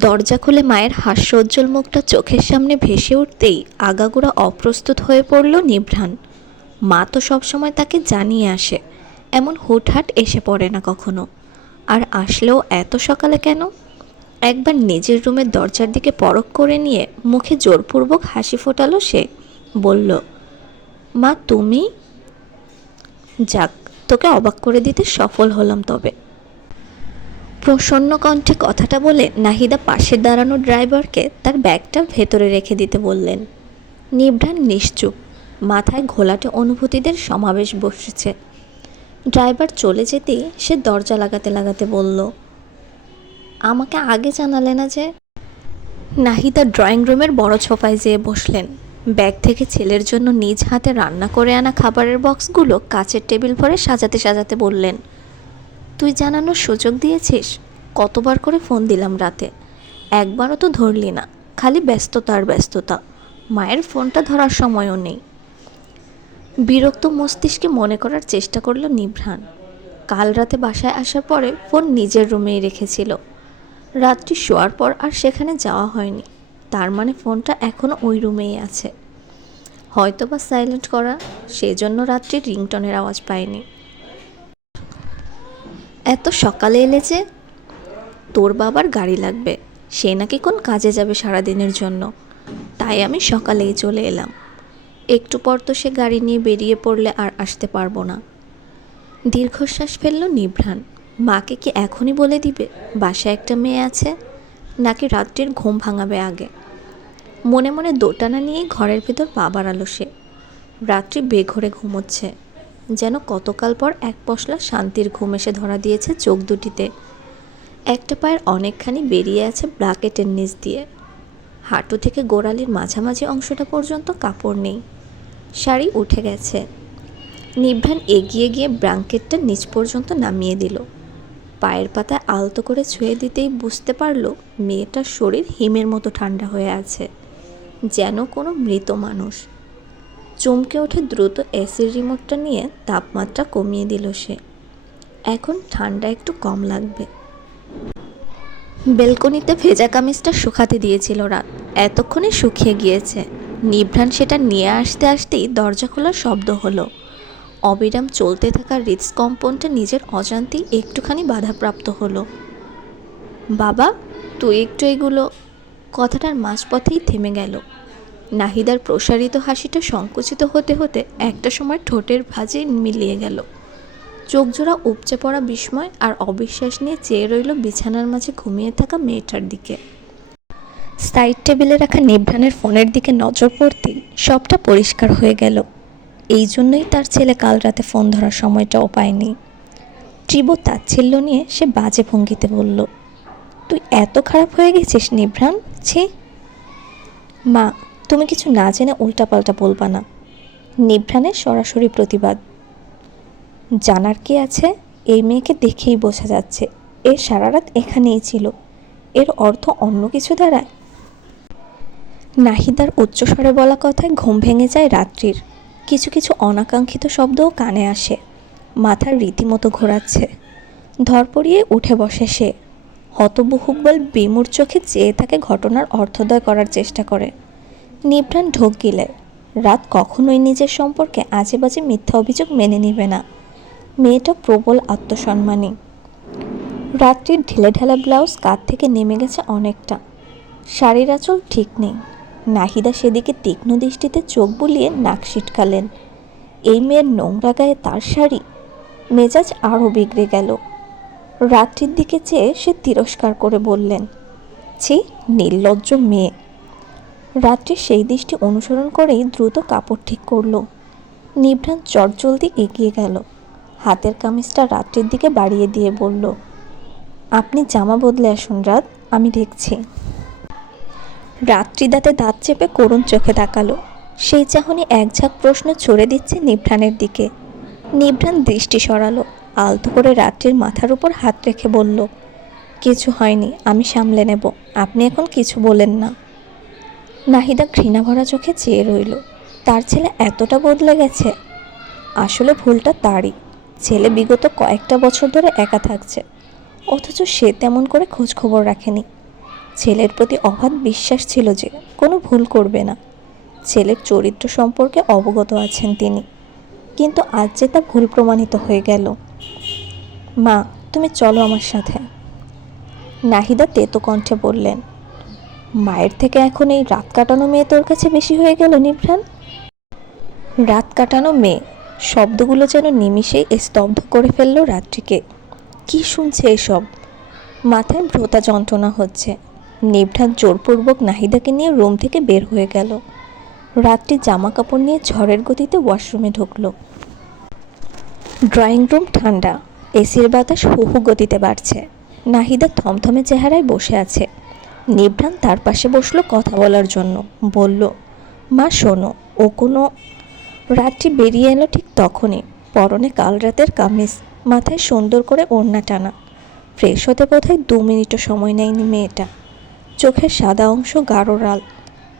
দরজা খুলে মায়ের হাস্যোজ্জ্বল মুখটা চোখের সামনে ভেসে উঠতেই আগাগোড়া অপ্রস্তুত হয়ে পড়ল নিভ্রাণ। মা তো সবসময় তাকে জানিয়ে আসে, এমন হুটহাট এসে পড়ে না কখনো। আর আসলেও এত সকালে কেন? একবার নিজের রুমের দরজার দিকে পরখ করে নিয়ে মুখে জোরপূর্বক হাসি ফোটালো সে। বলল, মা, তুমি? যাক, তোকে অবাক করে দিতে সফল হলাম তবে। প্রসন্ন কণ্ঠে কথাটা বলে নাহিদা পাশে দাঁড়ানো ড্রাইভারকে তার ব্যাগটা ভেতরে রেখে দিতে বললেন। নিভ্রাণ নিশ্চুপ। মাথায় ঘোলাটে অনুভূতিদের সমাবেশ বসেছে। ড্রাইভার চলে যেতেই সে দরজা লাগাতে লাগাতে বলল, আমাকে আগে জানালে না যে? নাহিদা ড্রয়িং রুমের বড় ছোফায় যেয়ে বসলেন। ব্যাগ থেকে ছেলের জন্য নিজ হাতে রান্না করে আনা খাবারের বক্সগুলো কাচের টেবিল ভরে সাজাতে সাজাতে বললেন তুই জানানোর সুযোগ দিয়েছিস? কতবার করে ফোন দিলাম রাতে। একবারও তো ধরলি না। খালি ব্যস্ততার ব্যস্ততা। মায়ের ফোনটা ধরার সময়ও নেই। বিরক্ত মস্তিষ্কে মনে করার চেষ্টা করল নিভ্রাণ। কাল রাতে বাসায় আসার পরে ফোন নিজের রুমেই রেখেছিল। রাত্রি শোয়ার পর আর সেখানে যাওয়া হয়নি। তার মানে ফোনটা এখনও ওই রুমেই আছে। হয়তো বা সাইলেন্ট করা, সেজন্য রাত্রি রিংটনের আওয়াজ পায়নি এত সকালে এলে যে তোর বাবার গাড়ি লাগবে। সে নাকি কোন কাজে যাবে সারাদিনের জন্য। তাই আমি সকালেই চলে এলাম। একটু পর তো সে গাড়ি নিয়ে বেরিয়ে পড়লে আর আসতে পারব না। দীর্ঘশ্বাস ফেলল নিভ্রাণ। মাকে কি এখনই বলে দিবে, বাসায় একটা মেয়ে আছে? নাকি রাত্রির ঘুম ভাঙাবে আগে? মনে মনে দোটানা নিয়ে ঘরের ভেতর পা বাড়ালো সে। রাত্রি বেঘরে ঘুমোচ্ছে। যেন কতকাল পর এক পশলা শান্তির ঘুম এসে ধরা দিয়েছে চোখ দুটিতে। একটা পায়ের অনেকখানি বেরিয়ে আছে ব্রাকেটের নিচ দিয়ে। হাঁটু থেকে গোড়ালির মাঝামাঝি অংশটা পর্যন্ত কাপড় নেই। শাড়ি উঠে গেছে। নিভ্রাণ এগিয়ে গিয়ে ব্রাঙ্কেটটা নিচ পর্যন্ত নামিয়ে দিল। পায়ের পাতায় আলতো করে ছুঁয়ে দিতেই বুঝতে পারল মেয়েটার শরীর হিমের মতো ঠান্ডা হয়ে আছে। যেন কোনো মৃত মানুষ। চমকে ওঠে দ্রুত এসির রিমোটটা নিয়ে তাপমাত্রা কমিয়ে দিল সে। এখন ঠান্ডা একটু কম লাগবে। বেলকনিতে ভেজা কামিজটা শুকাতে দিয়েছিল রাত। এতক্ষণে শুকিয়ে গিয়েছে। নিভ্রাণ সেটা নিয়ে আসতে আসতেই দরজা খোলার শব্দ হলো। অবিরাম চলতে থাকা রিটস কম্পাউন্ডটা নিজের অজান্তেই একটুখানি বাধাপ্রাপ্ত হলো। বাবা, তুই একটু এগুলো, কথাটার মাঝপথেই থেমে গেল। নাহিদার প্রসারিত হাসিটা সংকুচিত হতে হতে একটা সময় ঠোঁটের ভাঁজে মিলিয়ে গেল। চোখজোড়া উপচে পড়া বিস্ময় আর অবিশ্বাস নিয়ে চেয়ে রইল বিছানার মাঝে ঘুমিয়ে থাকা মেয়েটার দিকে। সাইড টেবিলে রাখা নিভ্রাণের ফোনের দিকে নজর পড়তেই সবটা পরিষ্কার হয়ে গেল। এই জন্যই তার ছেলে কাল রাতে ফোন ধরার সময়টাও পায়নি। তীব্র তাচ্ছিল্য নিয়ে সে বাজে ভঙ্গিতে বলল, তুই এত খারাপ হয়ে গেছিস নিভ্রাণ ছি! মা তুমি কিছু না জেনে উল্টাপাল্টা বলবা না। নিভ্রাণের সরাসরি প্রতিবাদ। জানার কি আছে? এই মেয়েকে দেখেই বোঝা যাচ্ছে, এর সারা রাত এখানেই ছিল। এর অর্থ অন্য কিছু দাঁড়ায়? নাহিদার উচ্চস্বরে বলা কথায় ঘুম ভেঙে যায় রাত্রির। কিছু কিছু অনাকাঙ্ক্ষিত শব্দও কানে আসে। মাথার রীতিমতো ঘোরাচ্ছে। ধরপড়িয়ে উঠে বসে সে। হতবুহুব্বল বিমূর চোখে চেয়ে থাকে ঘটনার অর্থোদয় করার চেষ্টা করে। নিভ্রাণ ঢোক গিলে। রাত কখনোই নিজের সম্পর্কে আজে বাজে মিথ্যা অভিযোগ মেনে নিবে না। মেয়েটা প্রবল আত্মসম্মানী। রাত্রির ঢিলে ঢালা ব্লাউজ কাঁধ থেকে নেমে গেছে অনেকটা। শাড়ির আঁচল ঠিক নেই। নাহিদা সেদিকে তীক্ষ্ণ দৃষ্টিতে চোখ বুলিয়ে নাক সিটকালেন। এই মেয়ের নোংরা গায়ে তার শাড়ি? মেজাজ আরও বিগড়ে গেল। রাত্রির দিকে চেয়ে সে তিরস্কার করে বললেন, ছি, নির্লজ্জ মেয়ে। রাত্রি সেই দৃষ্টি অনুসরণ করেই দ্রুত কাপড় ঠিক করল। নিভ্রাণ চটজলদি এগিয়ে গেল। হাতের কামিজটা রাত্রির দিকে বাড়িয়ে দিয়ে বলল, আপনি জামা বদলে আসুন, রাত, আমি দেখছি। রাত্রি দাঁতে দাঁত চেপে করুণ চোখে তাকালো। সেই চাহনি এক ঝাঁক প্রশ্ন ছড়ে দিচ্ছে নিভ্রাণের দিকে। নিভ্রাণ দৃষ্টি সরালো, আলতো করে রাত্রির মাথার উপর হাত রেখে বলল, কিছু হয়নি, আমি সামলে নেব। আপনি এখন কিছু বলেন না। নাহিদা ঘৃণা ভরা চোখে চেয়ে রইল। তার ছেলে এতটা বদলে গেছে। আসলে ভুলটা তারই। ছেলে বিগত কয়েকটা বছর ধরে একা থাকছে। অথচ সে তেমন করে খোঁজ খবর রাখেনি। ছেলের প্রতি অগাধ বিশ্বাস ছিল যে কোনো ভুল করবে না। ছেলের চরিত্র সম্পর্কে অবগত আছেন তিনি। কিন্তু আজ যে তা ভুল প্রমাণিত হয়ে গেল। মা, তুমি চলো আমার সাথে। নাহিদা তেতো কণ্ঠে বললেন মায়ের থেকে এখন এই রাত কাটানো মেয়ে তোর কাছে বেশি হয়ে গেল নিভ্রান? রাত কাটানো মেয়ে, শব্দগুলো যেন নিমিষেই স্তব্ধ করে ফেলল রাত্রিকে। কি শুনছে এসব? মাথায় ভ্রতা যন্ত্রণা হচ্ছে। নিভ্রান জোরপূর্বক নাহিদাকে নিয়ে রুম থেকে বের হয়ে গেল। রাত্রি জামা কাপড় নিয়ে ঝড়ের গতিতে ওয়াশরুমে ঢুকলো। ড্রয়িং রুম ঠান্ডা, এসির বাতাস হু হু গতিতে বাড়ছে। নাহিদা থমথমে চেহারায় বসে আছে। নিভ্রান তার পাশে বসল কথা বলার জন্য। বলল, মা, শোনো, ও কোনো রাত্রি বেরিয়ে এলো ঠিক তখনই। পরনে কাল রাতের কামিজ, মাথায় সুন্দর করে ওড়না টানা। ফ্রেশ হতে বোধহয় দু মিনিটও সময় নেয়নি মেয়েটা। চোখের সাদা অংশ গাঢ় রাল।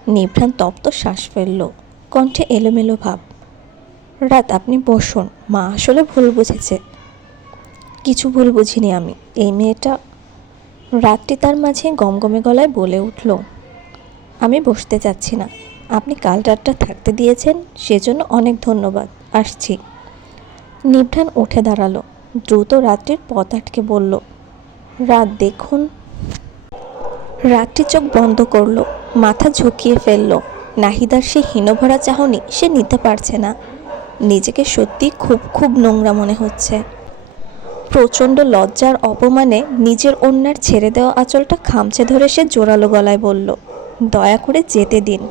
নিভ্রান তপ্ত শ্বাস ফেলল। কণ্ঠে এলোমেলো ভাব। রাত, আপনি বসুন। মা আসলে ভুল বুঝেছে। কিছু ভুল বুঝিনি আমি। এই মেয়েটা রাতটি তার মাঝে গমগমে গলায় বলে উঠল, আমি বসতে চাচ্ছি না। আপনি কাল রাতটা থাকতে দিয়েছেন, সেজন্য অনেক ধন্যবাদ। আসছি। নিভ্রান উঠে দাঁড়াল। দ্রুত রাত্রির পথ আটকে বলল, রাত দেখুন। রাত্রি চোখ বন্ধ করল, মাথা ঝুঁকিয়ে ফেলল। নাহিদার সে হীনভরা চাহনি সে নিতে পারছে না। নিজেকে সত্যি খুব খুব নোংরা মনে হচ্ছে। প্রচণ্ড লজ্জার অপমানে নিজের অন্যার ছেড়ে দেওয়া আঁচলটা খামচে ধরে সে জোরালো গলায় বলল, দয়া করে যেতে দিন।